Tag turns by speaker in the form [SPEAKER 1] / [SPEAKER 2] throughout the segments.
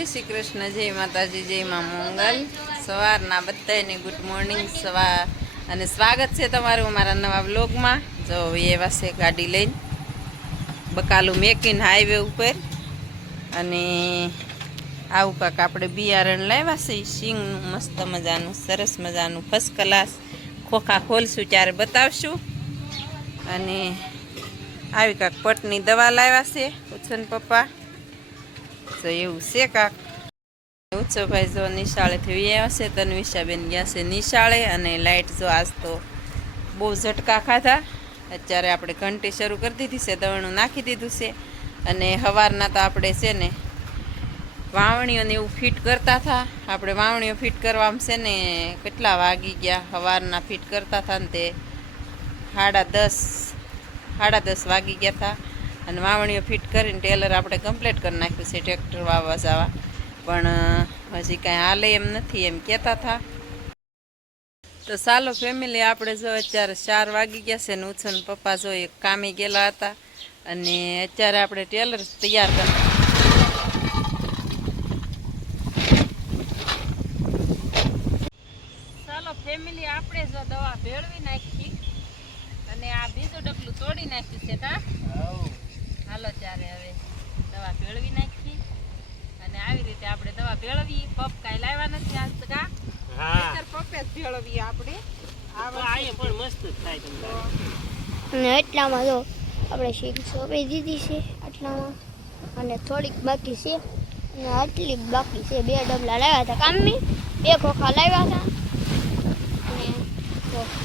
[SPEAKER 1] જય શ્રી કૃષ્ણ, જય માતાજી, જય માં મંગલ. સવારના બધાને ગુડ મોર્નિંગ સવાર અને સ્વાગત છે તમારું અમારા નવા બ્લોગમાં જો એવા છે ગાડી લઈને, બકાલું મેકીને હાઈવે ઉપર. અને આવું કાંક આપણે બિયારણ લાવ્યા છે, સિંગનું મસ્ત મજાનું, સરસ મજાનું ફર્સ્ટ ક્લાસ ખોખા ખોલશું ત્યારે બતાવશું. અને આવી કાંક પટની દવા લાવ્યા છે, ઉછન પપ્પા. તો એવું છે કાક. ઉત્સવભાઈ જો નિશાળેથી વ્યા છે તન્વિશાબેન ગયા છે નિશાળે અને લાઇટ જો આજ તો બહુ ઝટકા ખાધા. અત્યારે આપણે ઘંટી શરૂ કરી દીધી છે, દવણું નાખી દીધું છે અને સવારના તો આપણે છે ને વાવણીઓને એવું ફિટ કરતા હતા. આપણે વાવણીઓ ફિટ કરવામાં છે ને કેટલા વાગી ગયા સવારના ફિટ કરતા હતા ને તે સાડા દસ સાડા દસ વાગી ગયા હતા. અને વાવણીઓ ફિટ કરીને ટેલર આપણે કમ્પ્લીટ કરી નાખ્યું છે ટ્રેક્ટર વાવવા જવા. પણ હજી કાંઈ હાલે એમ નથી એમ કહેતા હતા. તો ચાલો ફેમિલી આપણે જો અત્યારે ચાર વાગી ગયા છે ને ઉછન પપ્પા જો એક કામે ગયેલા હતા. અને અત્યારે આપણે ટેલર તૈયાર કરી ચાલો ફેમિલી આપણે જો દવા ભેળવી નાખી. અને આ બીજું ડગલું તોડી નાખ્યું છે, કા હાલો ત્યારે હવે દવા ભેળવી નાખી અને આવી રીતે આપણે દવા ભેળવી પપ કાંઈ લાવ્યા નથી આજ તો કા
[SPEAKER 2] હા
[SPEAKER 1] નહીંતર પપ્પે આપણે. આ
[SPEAKER 2] તો આયે પણ મસ્ત જ થાય તમને.
[SPEAKER 3] અને એટલામાં જો આપણે શીખ સોંપી દીધી છે આટલામાં. અને થોડીક બાકી છે. અને આટલી બાકી છે. બે ડબલા લાવ્યા હતા કામની. બે ખોખા લાવ્યા હતા. અને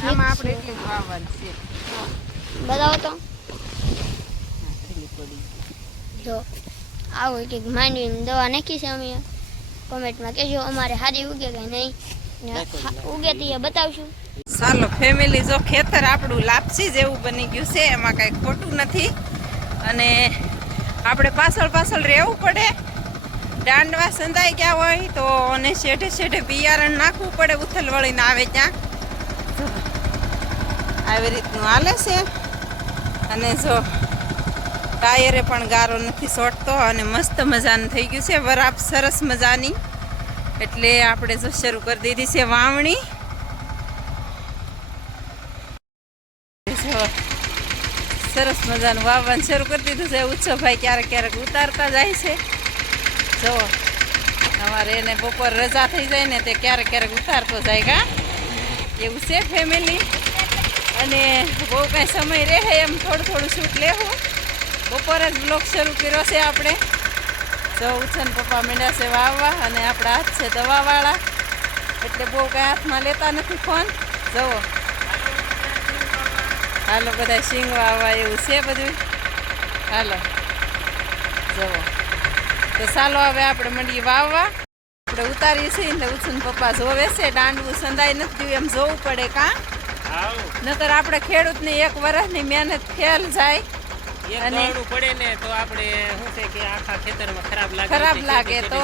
[SPEAKER 1] આમાં આપણે એટલી વાવવાની છે.
[SPEAKER 3] બતાવો તો. જો આવું કંઈક માંડવીની દવા નાખી છે અમે. કોમેન્ટમાં કહેજો અમારે સારી ઉગે કે નહીં. બતાવશું.
[SPEAKER 1] ચાલો ફેમિલી જો ખેતર આપણું લાપસી જેવું બની ગયું છે એમાં કાંઈ ખોટું નથી. અને આપણે પાછળ પાછળ રહેવું પડે. દાંડવા સંધાઈ ગયા હોય તો અને શેઠે શેઠે બિયારણ નાખવું પડે ઉથલ વળીને આવે ત્યાં. આવી રીતનું હાલે છે. અને જો ટાયરે પણ ગારો નથી સોટતો અને મસ્ત મજાનું થઈ ગયું છે. વરાપ સરસ મજાની. એટલે આપણે જો શરૂ કરી દીધી છે વાવણી. સરસ મજાનું વાવવાનું શરૂ કરી દીધું છે. ઉત્સવભાઈ ક્યારેક ક્યારેક ઉતારતા જાય છે. જો, અમારે એને બપોર રજા થઈ જાય ને તે ક્યારેક ક્યારેક ઉતારતો જાય કા એવું છે ફેમિલી અને બહુ કાંઈ સમય રહે એમ થોડું થોડું શૂટ લેવું. બપોરે જ બ્લોગ શરૂ કર્યો છે આપણે. જો ઉછન પપ્પા મીંડા છે વાવવા અને આપણા હાથ છે દવાવાળા. એટલે બહુ કાંઈ હાથમાં લેતા નથી ફોન. જવો હાલો બધા સિંગ વાવવા એવું છે બધું. હાલો. જવો તો ચાલો હવે આપણે મંડીએ વાવવા. આપણે ઉતારીએ છીએ ને ઉછન પપ્પા જોવે છે દાંડવું સંદાય નથી એમ જોવું પડે કાં? નતર આપણે ખેડૂતની એક વર્ષની મહેનત ફેલ જાય. અને-
[SPEAKER 2] પડે ને તો આપણે શું છે કે આખા ખેતરમાં ખરાબ લાગે
[SPEAKER 1] ખરાબ લાગે તો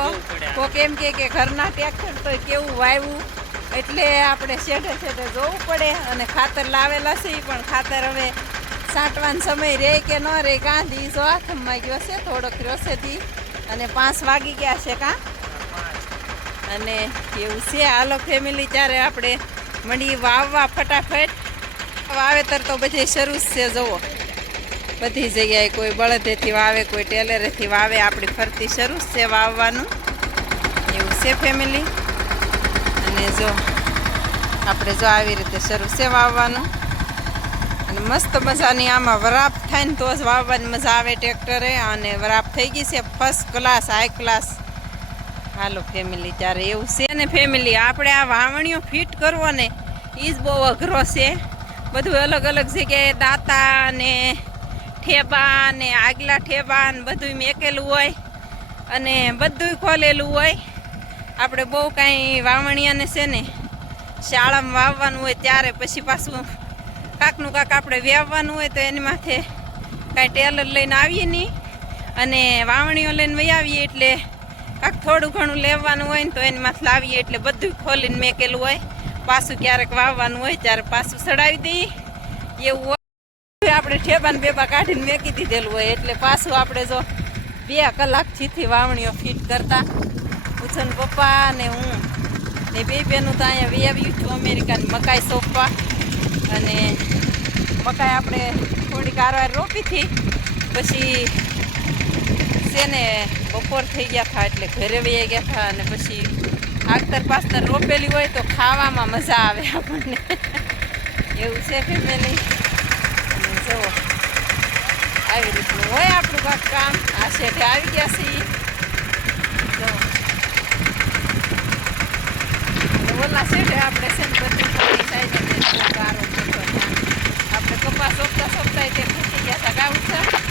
[SPEAKER 1] કોક એમ કે કે ઘરના ટ્રેક્ટર તો કેવું વાવ્યું એટલે આપણે છેડે છેડે જોવું પડે અને ખાતર લાવેલા છે પણ ખાતર હવે છાંટવાનો સમય રહે કે ન રહે ગાંધી જો હાથમાં ગયો છે થોડોક છે અને પાંચ વાગી ગયા છે કાં? અને એવું છે આલો ફેમિલી ત્યારે આપણે મંડી વાવવા ફટાફટ. વાવેતર તો બધે શરૂ જ છે જુઓ. બધી જગ્યાએ કોઈ બળદેથી વાવે, કોઈ ટેલરેથી વાવે. આપણી ફરતી શરૂ છે વાવવાનું. એવું છે ફેમિલી અને જો, આપણે જો આવી રીતે શરૂ છે વાવવાનું. અને મસ્ત મજાની આમાં વરાપ થાય ને તો જ વાવવાની મજા આવે ટ્રેક્ટરે અને વરાપ થઈ ગઈ છે ફર્સ્ટ ક્લાસ હાઈ ક્લાસ હાલો ફેમિલી ત્યારે એવું છે ને ફેમિલી આપણે આ વાવણીઓ ફિટ કરવો ને એ જ બહુ અઘરો છે. બધું અલગ અલગ જગ્યાએ દાતા ને ઠેબા ને આગલા ઠેબા ને બધું મેકેલું હોય અને બધું ખોલેલું હોય. આપણે બહુ કાંઈ વાવણીયાને છે ને, શાળામાં વાવવાનું હોય ત્યારે પછી પાછું કાકનું કાક આપણે વ્યાવવાનું હોય તો એની માથે કાંઈ ટેલર લઈને આવીએ નહીં. અને વાવણીઓ લઈને વહી એટલે કાંક થોડું ઘણું લેવાનું હોય ને તો એની માથે લાવીએ એટલે બધું ખોલીને મેકેલું હોય. પાછું ક્યારેક વાવવાનું હોય ત્યારે પાછું સડાવી દઈએ. એવું આપણે ઠેબાને બેબા કાઢીને મેકી દીધેલું હોય એટલે પાછું આપણે જો બે કલાક જીથી વાવણીઓ ફિટ કરતા. કંચન પપ્પા ને હું. ને બે બેનું તો અહીંયા વી આવ્યું છું અમેરિકાની મકાઈ સોંપવા. અને મકાઈ આપણે થોડીક આરવાર રોપી હતી. પછી છે બપોર થઈ ગયા હતા એટલે ઘરે વૈયા ગયા હતા અને પછી આગતર પાસ્તર રોપેલી હોય તો ખાવામાં મજા આવે આપણને. એવું છે ફેમિલી જુઓ આવી રીતનું હોય આપણું કાંક કામ આ શેઠે આવી ગયા છીએ. જુઓ. ઓલા શેઠે આપણે છે ને બધું સાઈડ ગારો આપણે કપાસ ઓપતા સોપતા તે ફૂટી ગયા હતા. ગાવું છે.